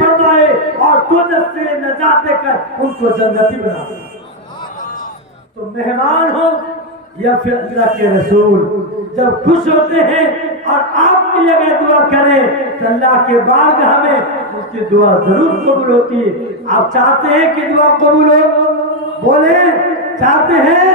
फरमाए और दोजख से नजात देकर उनको जन्नती बना दे। तो मेहमान हो या फिर अल्लाह के रसूल जब खुश होते हैं और आपके लिए अगर दुआ करें तो अल्लाह के बारगाह में उसकी दुआ जरूर कबूल होती है। आप चाहते हैं कि दुआ कबूल हो? बोले चाहते हैं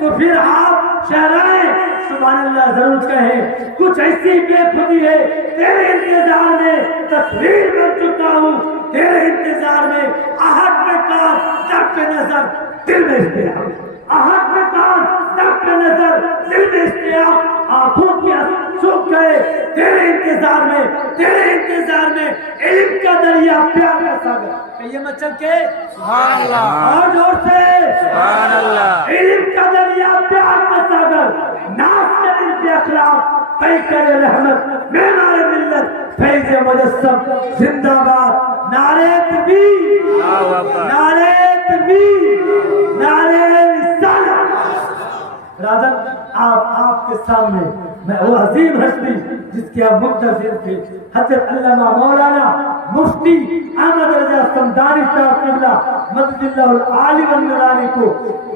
तो फिर आप शहराए सुभान अल्लाह जरूर कहें। कुछ ऐसी बेखुदी है, तेरे इंतजार में तस्वीर बन चुका हूँ, तेरे इंतजार में आहट में कान, दर्द पे नजर, दिल में इश्तियाक, आहट में कान, दर्द पे नजर, दिल में इश्तियाक, आंखों के सूख गए तेरे इंतजार में इल्म का दरिया प्यार का सागर। कहिए मचल के सुभान अल्लाह, और जोर से सुभान अल्लाह। इल्म का दरिया प्यार का सागर, नास में इनके अखलाक, पैकर रहमत, मेमार मिल्लत, फैज़ मुजस्सम जिंदाबाद। नारे तकबीर, नारे तकबीर, नारे रिसालत। राजन आपके सामने मैं वो अजीम हस्ती जिसके आप मुंतज़िर थे, हज़रत अल्लामा मौलाना मुफ्ती अहमद रज़ा समदानी साहब क़िबला मददिल्लाहुल आली व नूरानी को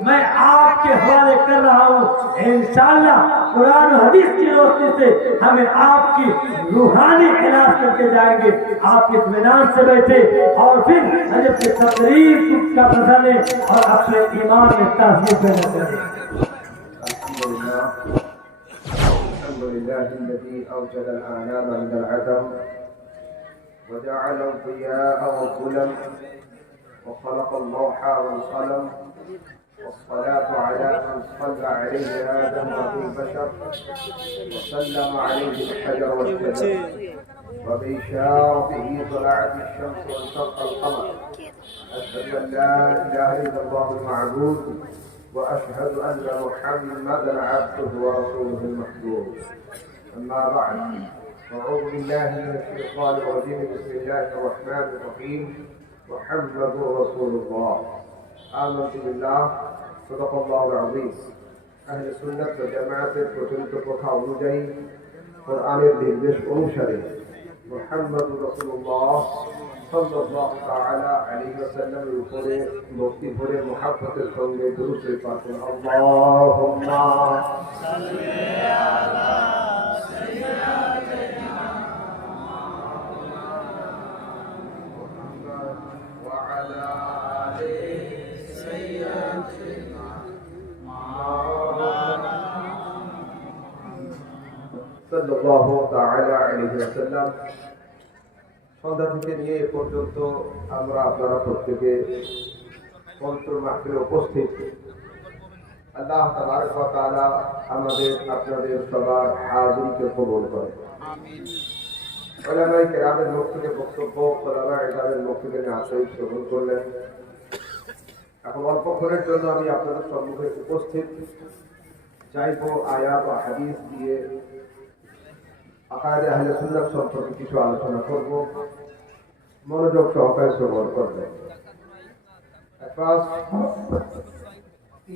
मैं आपके हवाले कर रहा हूँ। इंशाअल्लाह कुरान और हदीस की रोशनी से हमें आपकी रूहानी इलाज करके जाएंगे। आप इत्मीनान से बैठे और फिर हज़रत की तकरीर का मज़ा लें और अपने ईमान में ताज़ीह पैदा करें। الحمد لله الذي أوجد الآلام من العدم وجعل الضياء والظلم وخلق اللوح والقلم والصلاة على من صلى عليه آدم وفي البشر وسلم عليه الحجر والشجر وبإشارته طلعت الشمس وانشق القمر. أشهد أن لا إله إلا الله المعبود وأشهد أن محمدا عبده ورسوله المحبوب. أما بعد أعوذ بالله من الشيطان الرجيم. بسم الله الرحمن الرحيم. محمد رسول الله. آمنت بالله. صدق الله العظيم. أهل السنة والجماعة প্রচলিত প্রথা অনুযায়ী কোরআনের নির্দেশ অনুসারে মুহাম্মদ রাসূলুল্লাহ সাল্লাল্লাহু তাআলা আলাইহি ওয়াসাল্লামের উপরে ভক্তি ভরে মুহাব্বতের সঙ্গে দুরূদ শরীফ পাঠ করুন। আল্লাহুম্মা সাল্লি আলা সাইয়্যিদিনা মুহাম্মদ ওয়া আলা আলি সাইয়্যিদিনা মাওলানা সাল্লাল্লাহু তাআলা আলাইহি ওয়াসাল্লাম। সন্ধ্যা থেকে নিয়ে এ পর্যন্ত আমরা আপনারা প্রত্যেকে পবিত্র মাহফিলে উপস্থিত। আল্লাহ তাবারক ওয়া তাআলা আমাদের আপনাদের সবার হাজিরিকে কবুল করেন। আমিন। উলামায়ে কেরামের মুখ থেকে বক্তব্য, উলামায়ে কেরামের মুখ থেকে আশীর্বাদ গ্রহণ করলেন। এখন অল্পক্ষণের জন্য আমি আপনাদের সম্মুখে উপস্থিত চাইব আয়াত ও হাদিস দিয়ে আকায়েদে আহলে সুন্নাত সম্পর্কে কিছু আলোচনা করব। মনোযোগ সহকারে শ্রবণ করবেন।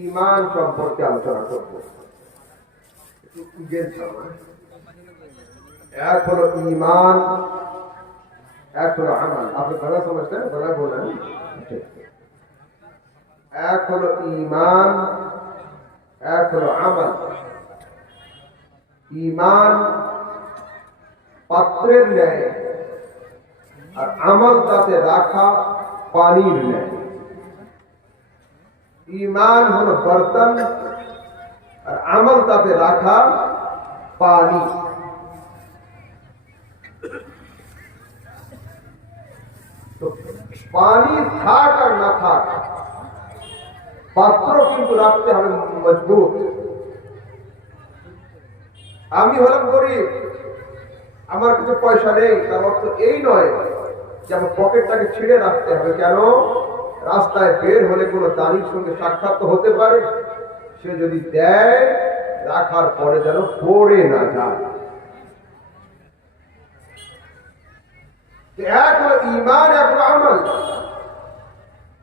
ঈমান সম্পর্কে আলোচনা করব। এক হলো ঈমান, এক হলো আমাল। আপনি ভালো সমঝতেন, ভালো বলেন। এক হলো ঈমান, এক হলো আমাল। ঈমান পাত্রের ন্যায় আর আমল তাতে রাখা পানির ন্যায়। ঈমান হলো বর্তন আর আমল তাতে রাখা পানি। তো পানি থাক আর না থাক, পাত্র কিন্তু রাখতে হবে মজবুত। আমি হলাম গরিব, আমার কাছে পয়সা নেই, তার অর্থ এই নয় যে আমার পকেটটাকে ছিঁড়ে রাখতে হবে। কেন? রাস্তায় বের হলে কোনো দানির সঙ্গে সাক্ষাৎ তো হতে পারে, সে যদি দেয় রাখার পরে যেন পড়ে না যায়। এক হলো ঈমান, এক হলো আমল।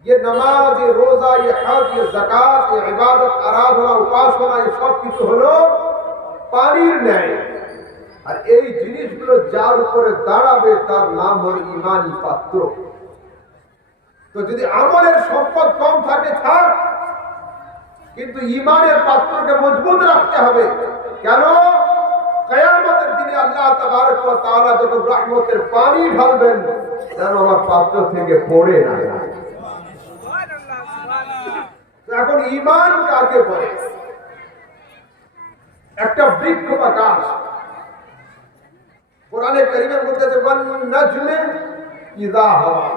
ये नमाज, ये रोजा, ये हज, ये ज़कात, ये इबादत, आराधना, उपासना, ये सब কিছু হলো পানির ন্যায়। আর এই জিনিসগুলো যার উপরে দাঁড়াবে তার নাম হলো ঈমানী পাত্র। তো যদি আমলের সম্পদ কম থাকে থাক, কিন্তু ঈমানের পাত্রকে মজবুত রাখতে হবে। কেন? কিয়ামতের দিনে আল্লাহ তাবারক ওয়া তাআলা যখন রহমতের পানি ঢালবেন যেন আমার পাত্র থেকে পড়ে না যায়। এখন ঈমান কাকে বলে? একটা বৃক্ষ বা গাছ। কোরআনে কারীমের মধ্যে আছে ওয়ান নাজমে ইযা হাওয়া।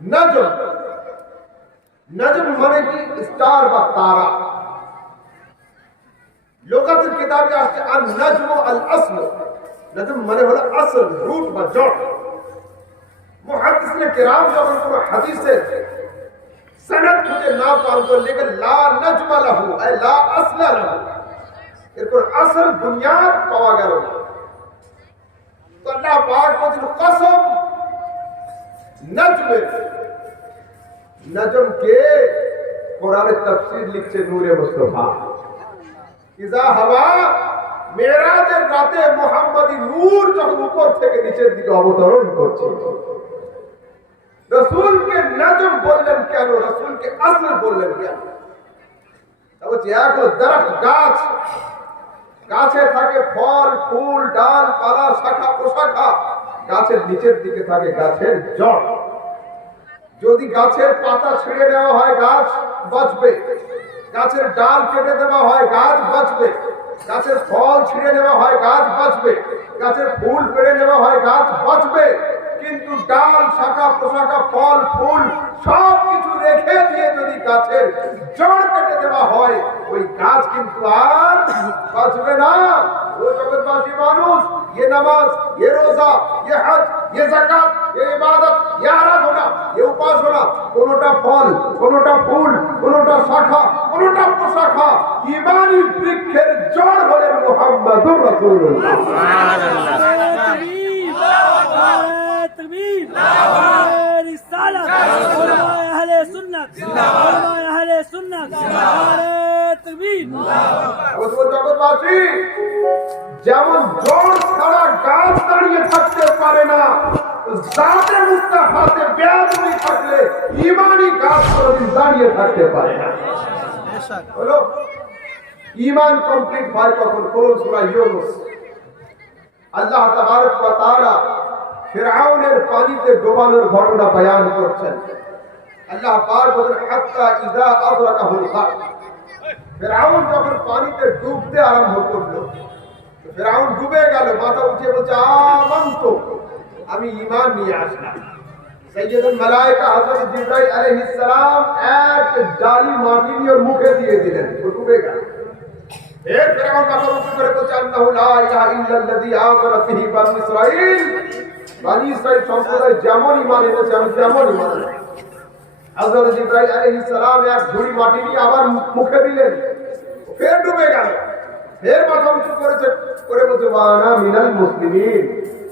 নজম, নজম মানে কি? স্টার বা তারা। লোকাতের কিতাবে আসছে আন নজম আল আসল। নজম মানে হলো আসল, রুট বা জড়। মুহাদ্দিসিনে কিরাম যখন কোন হাদিসের সনদ খুঁজে না পান তো লেখেন লা নজম লাহু, আই লা আসলা লাহু, এর কোন আসল বুনিয়াদ পাওয়া গেল না। তো আল্লাহ পাক বলেন কসম নজমে। নজম কে? কোরআনের তাফসীর লিখছে নূরে মুস্তাফা। ইজা হাওয়া, মেরাজের রাতে মুহাম্মাদি নূর যখন উপর থেকে নিচের দিকে অবতরণ করছে। রাসূলকে নজম বললেন কেন? রাসূলকে আসল বললেন কেন? তবে এক দরখত, গাছ, গাছে থাকে ফল, ফুল, ডাল, পালা, শাখা প্রশাখা। গাছের নিচের দিকে থাকে গাছের জড়। যদি গাছের পাতা ছিঁড়ে দেওয়া হয় গাছ বাঁচবে, গাছের ডাল কেটে দেওয়া হয় গাছ বাঁচবে, গাছের ফল ছিঁড়ে দেওয়া হয় গাছ বাঁচবে, গাছের ফুল পেড়ে দেওয়া হয় গাছ বাঁচবে। কিন্তু ডাল, শাখা প্রশাখা, ফল, ফুল সব কিছু রেখে দিয়ে যদি গাছের জড় কেটে দেওয়া হয় ওই গাছ কিন্তু আর বাঁচবে না। ও জগৎবাসী মানুষ, ये नमाज, ये रोजा, ये हज, ये जाकात, ये इबादत, ये आराधना, ये उपासना, কোনটা ফল, কোনটা ফুল, কোনটা শাখা, কোনটা প্রশাখা, ঈমানী বৃক্ষের জড় হলেন মুহাম্মদুর রাসূলুল্লাহ। জগৎবাসী, যেমন জড় ছাড়া গাছ দাঁড়িয়ে থাকতে পারে না, জাতে মুস্তাফাতে বেয়াদবি থাকলে ঈমানী গাছ কোনদিন দাঁড়িয়ে থাকতে পারে না। হলো ঈমান কমপ্লিট হয় কখন? কোরআন সূরা ইউনূস। আল্লাহ তাবারক ওয়া তাআলা ফিরআউনের পানিতে ডোবানোর ঘটনা বয়ান করছেন। আল্লাহ পাক বলেন হাত্তা ইযা আদরাকাহুল গারক। ফিরআউন যখন পানিতে ডুবতে আরম্ভ করলো, ফিরআউন ডুবে গেল, মাথা উঠিয়ে বলছে আমানতু, আমি ঈমান নিয়ে আসলাম। সাইয়্যিদুল মালায়েকা হযরত জিবরাইল আলাইহিস সালাম এক ডালি মাটি নিয়ে মুখে দিয়ে দিলেন, ও ডুবে গেল। এর ফিরআউন মাথা উঁচু করে বলছে আন্নাহু লা ইলাহা ইল্লাল্লাযী আমানা বিহি বানী ইসরাঈল। বানী ইসরাঈল সম্প্রদায় যেমন ঈমান এনেছে আমি তেমন ঈমান আনছি। হযরত জিবরাইল আলাইহিস সালাম এক ঝুড়ি মাটি নিয়ে আবার মুখে দিলেন, ফের ডুবে গেল। ফের মাথা উঁচু করেছে করে বলছে ওয়ানা মিনাল মুসলিমিন,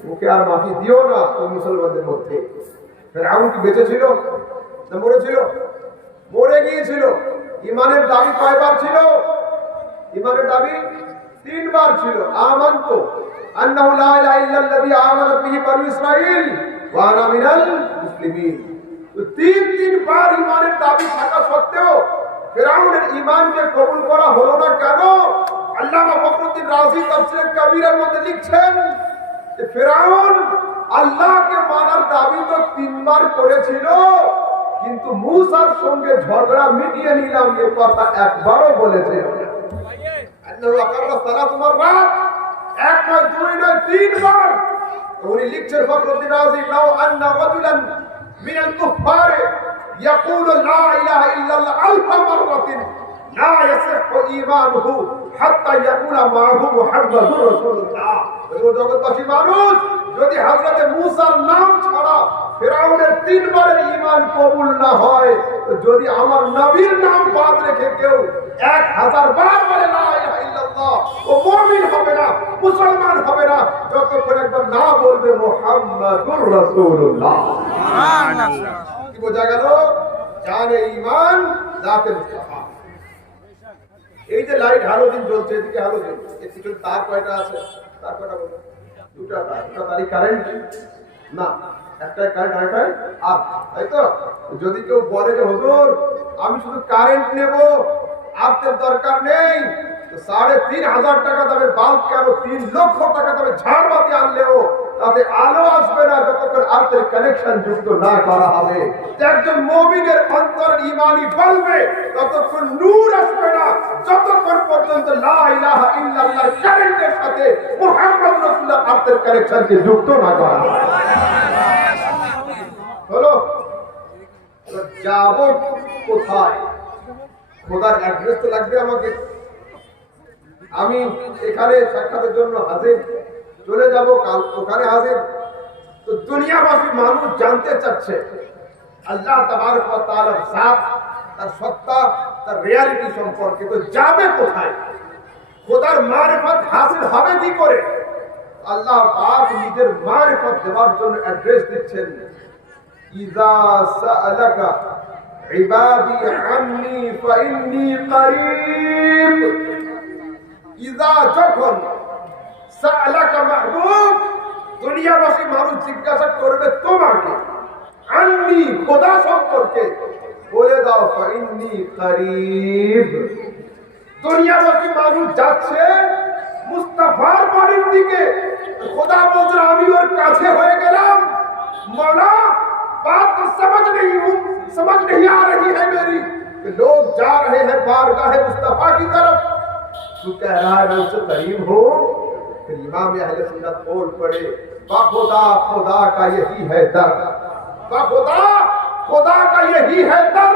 মুখে আর মাটি দিও না ওই মুসলমানদের মধ্যে। ফিরআউন কি বেঁচে ছিল না মরেছিল? মরে গিয়েছিল। ঈমানের দাবি কয়বার ছিল? ঈমানের দাবি 3 বার ছিল। আমানতু আন্নাহু লা ইলাহা ইল্লাল্লাযী আমানাত বিহি বানী ইসরাঈল ওয়া আনা মিনাল মুসলিমিন। তো 3 বার ঈমানের দাবি থাকা সত্ত্বেও ফিরআউনের ঈমানকে কবুল করা হলো না কেন? আল্লামা ফখরুদ্দিন রাজি তাফসীর কবীরের মধ্যে লিখছেন যে ফিরআউন আল্লাহকে মানার দাবি তো 3 বার করেছিল, কিন্তু মূসার সঙ্গে ঝগড়া মিটিয়ে নিলাম এই কথা একবারও বলেছে না। আল্লাহু আকবার সালাত মাররাত, এক নয়, 2 নয়, 3 বার। উনি লিখছেন ফখরুদ্দিন রাজি, লাউ আন্না রাজুলান মিনাল কুফার ইয়াকুলু লা ইলাহা ইল্লাল্লাহ আলফা মাররাতিন লা ইয়াসিহু ঈমানুহু হাত্তা ইয়াকুলা মাহু মুহাম্মাদুর রাসূলুল্লাহ। জগৎবাসী মানুষ, যদি হযরত মূসার নাম ছাড়া ফিরআউনের 3 বারের ঈমান কবুল না হয়, তো যদি আমার নবীর নাম বাদ রেখে কেউ 1000 বার বলে লা ইলাহা ইল্লাল্লাহ, ও মুমিন হবে না, মুসলমান হবে না যতক্ষণ একবার না বলবে মুহাম্মাদুর রাসূলুল্লাহ। সুবহানাল্লাহ। কি বোঝা গেল? জানে ঈমান জাতে মুস্তাফা। এই যে লাইট হ্যালোজেন জ্বলছে, এদিকে হ্যালোজেন, এর পিছনে তার কয়টা আছে? তার কয়টা বলুন? দুটা তার। দুটা তারই কারেন্ট না, একটাই কারেন্ট, আরেকটাই আর, তাই তো? যদি কেউ বলে যে হুজুর আমি শুধু কারেন্ট নেব, আর্থের দরকার নেই, তো ৩,৫০০ টাকা দামের বাল্ব কেন ৩ লক্ষ টাকা দামের ঝাড়বাতি আনলেও তাতে আলো আসবে না যতক্ষণ আর্থের কানেকশন যুক্ত না করা হবে। একজন মুমিনের অন্তরের ঈমানি বলবে ততক্ষণ নূর আসবে না যতক্ষণ পর্যন্ত লা ইলাহা ইল্লাল্লাহর কারেন্টের সাথে মুহাম্মদ রাসূলুল্লাহ আর্থের কানেকশনকে যুক্ত না করা হবে। হলো, যাব কোথায়? খোদার অ্যাড্রেস তো লাগবে আমাকে। আমি এখানে সাক্ষাতের জন্য হাজির, চলে যাব কাল ওখানে হাজির। তো দুনিয়াবাসী মানুষ জানতে চাচ্ছে আল্লাহ তাবারক ওয়া তাআলার জাত, তার সত্তা, তার রিয়ালিটি সম্পর্কে। তো যাবে কোথায়? খোদার মারিফত হাসিল হবে কি করে? আল্লাহ পাক নিজের মারিফত দেওয়ার জন্য অ্যাড্রেস দিচ্ছেন, ইযা সাআলাকা ইবাদি আন্নী ফাইন্নী করিব। ইযা যখন সাআলাকা মাহবুব, দুনিয়াবাসী মানুষ জিজ্ঞাসা করবে তোমাকে আন্নী খোদা সম্পর্কে, বলে দাও ফাইন্নী করিব। দুনিয়াবাসী মানুষ যাচ্ছে মুস্তাফার বাড়ির দিকে, খোদা বলছে আমি ওর কাছে হয়ে গেলাম। मौला बात तो समझ नहीं आ रही है मेरी। लोग जा रहे हैं बारगाह मुस्तफा की तरफ, तू कह रहा है मैं उससे करीब हूँ। फिर इमाम अहले सुन्नत बोल पड़े, खुदा खुदा का यही है दर, खुदा खुदा का यही है दर,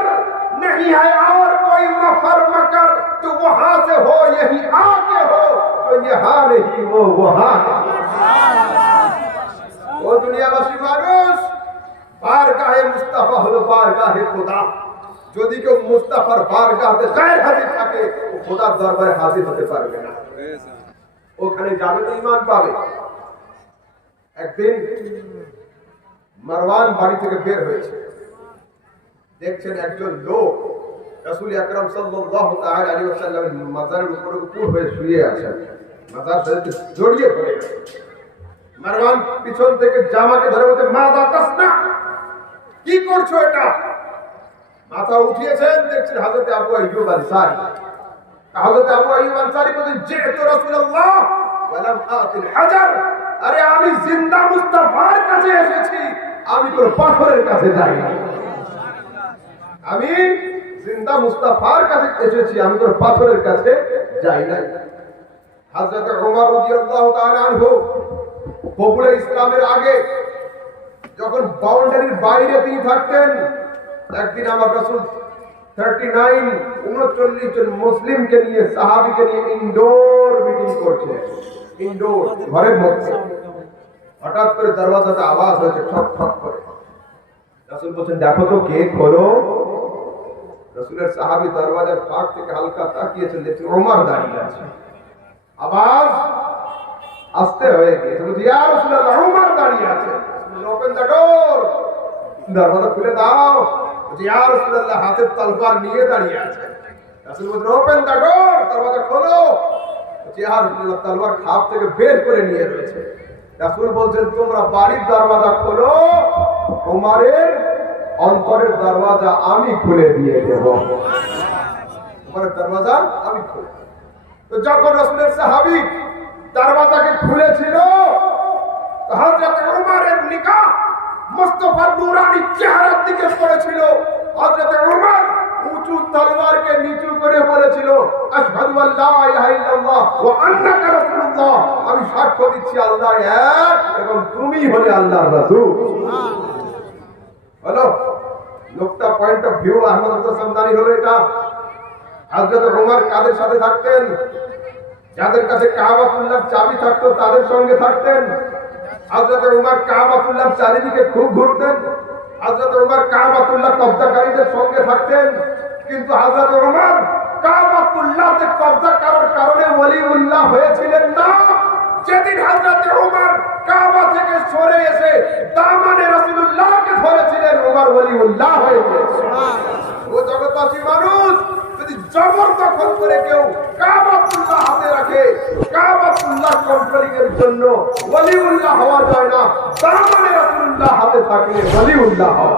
नहीं है और कोई मफर मकर। तो वहां से हो यही आके हो, तो यहाँ नहीं वो वहां। ও দুনিয়াবাসী মানুষ, বারগাহে মুস্তাফা হলো বারগাহে খোদা। যদি কেউ মুস্তাফার বারগাহে গায়ের হাজির থাকে, ও খোদার দরবারে হাজির হতে পারবে না। ওখানে যাবে তো ঈমান পাবে। একদিন মারওয়ান বাড়ি থেকে বের হয়েছে, দেখছেন একজন লোক রাসূল আকরাম সাল্লাল্লাহু তাআলা আলাইহি ওয়াসাল্লামের মাজারের উপরে উপুর হয়ে শুয়ে আছেন, মাজার সাথে জড়িয়ে পড়ে আছে। মারওয়ান পিছন থেকে জামাকে ধরে বলতে, মাযা তাসনা, কি করছো এটা? মাথা উঠিয়েছেন, দেখছেন হযরত আবু আইয়ুব আনসারী। হযরত আবু আইয়ুব আনসারী বলেন, জিতু রাসূলুল্লাহ ওয়া লাম আতিল হাজার। আরে আমি জিন্দা মুস্তাফার কাছে এসেছি, আমি কোন পাথরের কাছে যাই না। আমি জিন্দা মুস্তাফার কাছে এসেছি, আমি কোন পাথরের কাছে যাই না। হযরত ওমর রাদিয়াল্লাহু তাআলা আনহু কবুলে ইসলামের আগে যখন বাউন্ডারির বাইরে তিনি থাকতেন, একদিন আমার রাসূল 39 জন মুসলিমকে নিয়ে, সাহাবীকে নিয়ে ইনডোর মিটিং করছে। ইনডোর ঘরের মধ্যে হঠাৎ করে দরজাতে আওয়াজ হয়েছে ঠক ঠক করে। রাসূল বলেন, দেখো তো কে, খোলো। রাসূলের সাহাবী দরজার ফাঁক থেকে হালকা তাকিয়েছেন, দেখছেন ওমর দাঁড়িয়ে আছে। আওয়াজ আসতে হয়ে গিয়েছে, বলছি ইয়া রাসূলুল্লাহ, ওমর দাঁড়িয়ে আছে। ওপেন দ্য ডোর, দরজা খুলে দাও। বলছি ইয়া রাসূলুল্লাহ, হাতের তলোয়ার নিয়ে দাঁড়িয়ে আছে। রাসূল বলছেন ওপেন দ্য ডোর, দরজা খোলো। বলছি ইয়া রাসূলুল্লাহ, তলোয়ার খাপ থেকে বের করে নিয়ে রয়েছে। রাসূল বলছেন তোমরা বাড়ির দরজা খোলো, ওমরের অন্তরের দরজা আমি খুলে দিয়ে দেব। ওমরের দরজা আমি খুলে। তো যখন রাসূলের সাহাবী দরজাকে খুলেছিল, হযরত ওমরের নিগাহ মুস্তাফার নূরানী চেহারার দিকে পড়েছিল। হযরত ওমর উঁচু তলোয়ারকে নিচু করে বলেছিল, আশহাদু আল্লা ইলাহা ইল্লাল্লাহ ওয়া আন্নাকা রাসূলুল্লাহ, আমি সাক্ষ্য দিচ্ছি আল্লাহ এক এবং তুমি হলে আল্লাহর রাসূল। হলো লোকটা পয়েন্ট অফ ভিউ আহমদ রাসূল সামদানি হলো এটা। হযরত ওমর কাদের সাথে থাকতেন? যাদের কাছে কাবাতুল্লাহর চাবি থাকতো তাদের সঙ্গে থাকতেন। হযরত ওমর কাবাতুল্লাহর চারিদিকে খুব ঘুরতেন। হযরত ওমর কাবাতুল্লাহ কব্জাকারীদের সঙ্গে থাকতেন। কিন্তু হযরত ওমর কাবাতুল্লাহতে কব্জা করার কারণে ওলিউল্লাহ হয়েছিলেন না। যেদিন হযরত ওমর কাবা থেকে সরে এসে দামানে রাসূলুল্লাহকে ধরেছিলেন, ওমর ওলিউল্লাহ হয়ে গেছে। ও জগৎবাসী মানুষ যদি জবরদখল বছর করে কেউ কাবাতুল্লাহ হাতে রাখে, কাবাতুল্লাহ কন্ট্রোলিং এর জন্য ওয়ালিউল্লাহ হওয়া যায় না, দামানে রাসূলুল্লাহ হাতে থাকলে ওয়ালিউল্লাহ হওয়া